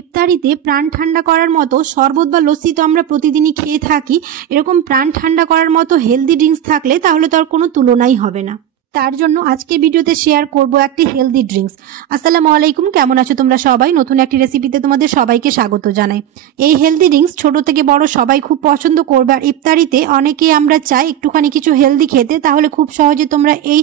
ইফতারিতে প্রাণ ঠান্ডা করার মতো শরবত বা লস্যি তো আমরা প্রতিদিনই খেয়ে থাকি। এরকম প্রাণ ঠান্ডা করার মতো হেলদি ড্রিঙ্কস থাকলে তাহলে তো আর কোনো তুলনাই হবে না। তার জন্য আজকের ভিডিওতে শেয়ার করব একটি হেলদি ড্রিঙ্কস। আসসালামু আলাইকুম, কেমন আছো তোমরা সবাই? নতুন একটি রেসিপিতে তোমাদের সবাইকে স্বাগত জানাই। এই হেলদি ড্রিঙ্কস ছোট থেকে বড় সবাই খুব পছন্দ করবে। আর ইফতারিতে অনেকেই আমরা চাই একটুখানি কিছু হেলদি খেতে, তাহলে খুব সহজে তোমরা এই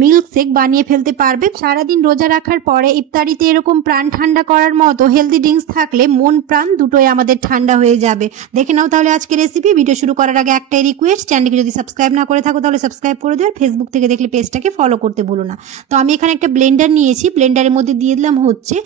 মিল্ক শেক বানিয়ে ফেলতে পারবে। সারাদিন রোজা রাখার পরে ইফতারিতে এরকম প্রাণ ঠান্ডা করার মতো হেলদি ড্রিঙ্কস থাকলে মন প্রাণ দুটোই আমাদের ঠান্ডা হয়ে যাবে। দেখে নাও তাহলে আজকের রেসিপি। ভিডিও শুরু করার আগে একটাই রিকোয়েস্ট, চ্যানেলকে যদি সাবস্ক্রাইব না করে থাকো তাহলে সাবস্ক্রাইব করে দিও। আর ফেসবুক থেকে দেখলে পেজটাকে ফলো করতে ভুলো না। তো আমি এখানে একটা ব্লেন্ডার নিয়েছি, ব্লেন্ডারের মধ্যে দিয়ে দিলাম হচ্ছে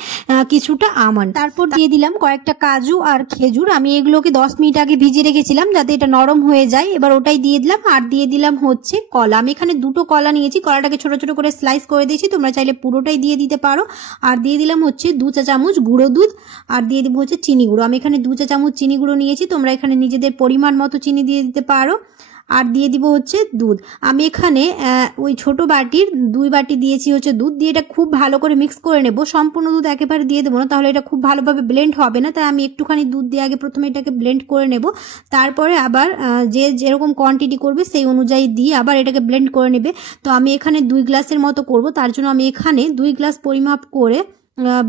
কিছুটা আমন্ড, তারপর দিয়ে দিলাম কয়েকটা কাজু আর খেজুর। আমি এগুলোকে 10 মিনিট আগে ভিজিয়ে রেখেছিলাম যাতে এটা নরম হয়ে যায়। এবার ওটাই দিয়ে দিলাম। আর দিয়ে দিলাম হচ্ছে কলা। আমি এখানে দুটো কলা নিয়েছি, কলাটাকে ছোট ছোট করে স্লাইস করে দিয়েছি, তোমরা চাইলে পুরোটাই দিয়ে দিতে পারো। আর দিয়ে দিলাম হচ্ছে 2 চা চামচ গুঁড়ো দুধ, আর দিয়ে দিব হচ্ছে চিনি গুঁড়ো। আমি এখানে 2 চা চামচ চিনি গুঁড়ো নিয়েছি, তোমরা এখানে নিজেদের পরিমাণ মতো চিনি দিয়ে দিতে পারো। আর দিয়ে দিব হচ্ছে দুধ। আমি এখানে ওই ছোট বাটির 2 বাটি দিয়েছি হচ্ছে দুধ। দিয়ে এটা খুব ভালো করে মিক্স করে নেব। সম্পূর্ণ দুধ একেবারে দিয়ে দেবো না, তাহলে এটা খুব ভালোভাবে ব্লেন্ড হবে না। তাই আমি একটুখানি দুধ দিয়ে আগে প্রথমে এটাকে ব্লেন্ড করে নেব। তারপরে আবার যে যেরকম কোয়ান্টিটি করবে সেই অনুযায়ী দিয়ে আবার এটাকে ব্লেন্ড করে নেবে। তো আমি এখানে 2 গ্লাসের মতো করব, তার জন্য আমি এখানে 2 গ্লাস পরিমাপ করে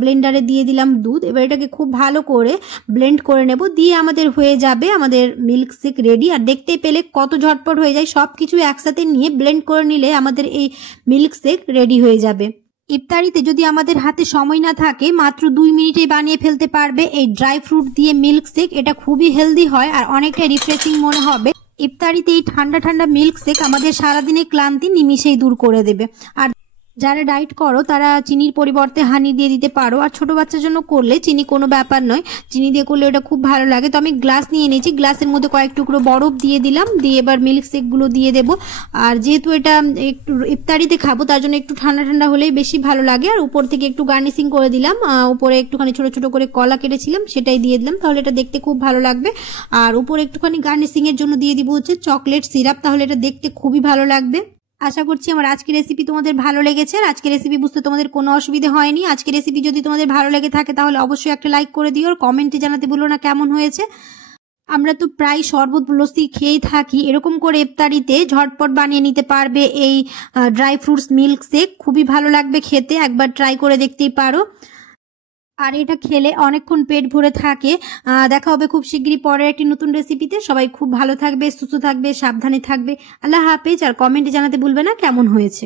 ব্লেন্ডারে দিয়ে দিলাম দুধ। এবার এটাকে খুব ভালো করে ব্লেন্ড করে নেব। দিয়ে আমাদের হয়ে যাবে আমাদের মিল্ক শেক রেডি। আর দেখতে পেলে কত ঝটপট হয়ে যায়। সব কিছু একসাথে নিয়ে ব্লেন্ড করে নিলে আমাদের এই মিল্ক শেক রেডি হয়ে যাবে। ইফতারিতে যদি আমাদের হাতে সময় না থাকে, মাত্র 2 মিনিটে বানিয়ে ফেলতে পারবে এই ড্রাই ফ্রুট দিয়ে মিল্ক শেক। এটা খুবই হেলদি হয় আর অনেকটা রিফ্রেশিং মনে হবে। ইফতারিতে এই ঠান্ডা ঠান্ডা মিল্ক শেক আমাদের সারাদিনের ক্লান্তি নিমিষেই দূর করে দেবে। আর যারা ডায়েট করো তারা চিনির পরিবর্তে হানি দিয়ে দিতে পারো। আর ছোট বাচ্চার জন্য করলে চিনি কোনো ব্যাপার নয়, চিনি দিয়ে করলে ওটা খুব ভালো লাগে। তো আমি গ্লাস নিয়ে নিয়েছি, গ্লাসের মধ্যে কয়েক টুকরো বরফ দিয়ে দিলাম। দিয়ে এবার মিল্ক শেকগুলো দিয়ে দেবো। আর যেহেতু এটা একটু ইফতারিতে খাবো তার জন্য একটু ঠান্ডা ঠান্ডা হলেই বেশি ভালো লাগে। আর উপর থেকে একটু গার্নিশিং করে দিলাম, উপরে একটুখানি ছোট ছোট করে কলা কেটেছিলাম সেটাই দিয়ে দিলাম, তাহলে এটা দেখতে খুব ভালো লাগবে। আর উপরে একটুখানি গার্নিশিং এর জন্য দিয়ে দিব হচ্ছে চকলেট সিরাপ, তাহলে এটা দেখতে খুবই ভালো লাগবে। আশা করছি আমার আজকের রেসিপি তোমাদের ভালো লেগেছে। আর আজকের রেসিপি বুঝতে তোমাদের কোনো অসুবিধা হয়নি। আজকের রেসিপি যদি তোমাদের ভালো লেগে থাকে তাহলে অবশ্যই একটা লাইক করে দিও। আর কমেন্টে জানাতে ভুলো না কেমন হয়েছে। আমরা তো প্রায় শরবত লস্যি খেয়েই থাকি, এরকম করে ইফতারিতে ঝটপট বানিয়ে নিতে পারবে এই ড্রাই ফ্রুটস মিল্ক শেক। খুবই ভালো লাগবে খেতে, একবার ট্রাই করে দেখতেই পারো। আর এটা খেলে অনেকক্ষণ পেট ভরে থাকে। দেখা হবে খুব শিগগিরই পরের একটি নতুন রেসিপিতে। সবাই খুব ভালো থাকবে, সুস্থ থাকবে, সাবধানে থাকবে। আল্লাহ হাফেজ। আর কমেন্টে জানাতে ভুলবে না কেমন হয়েছে।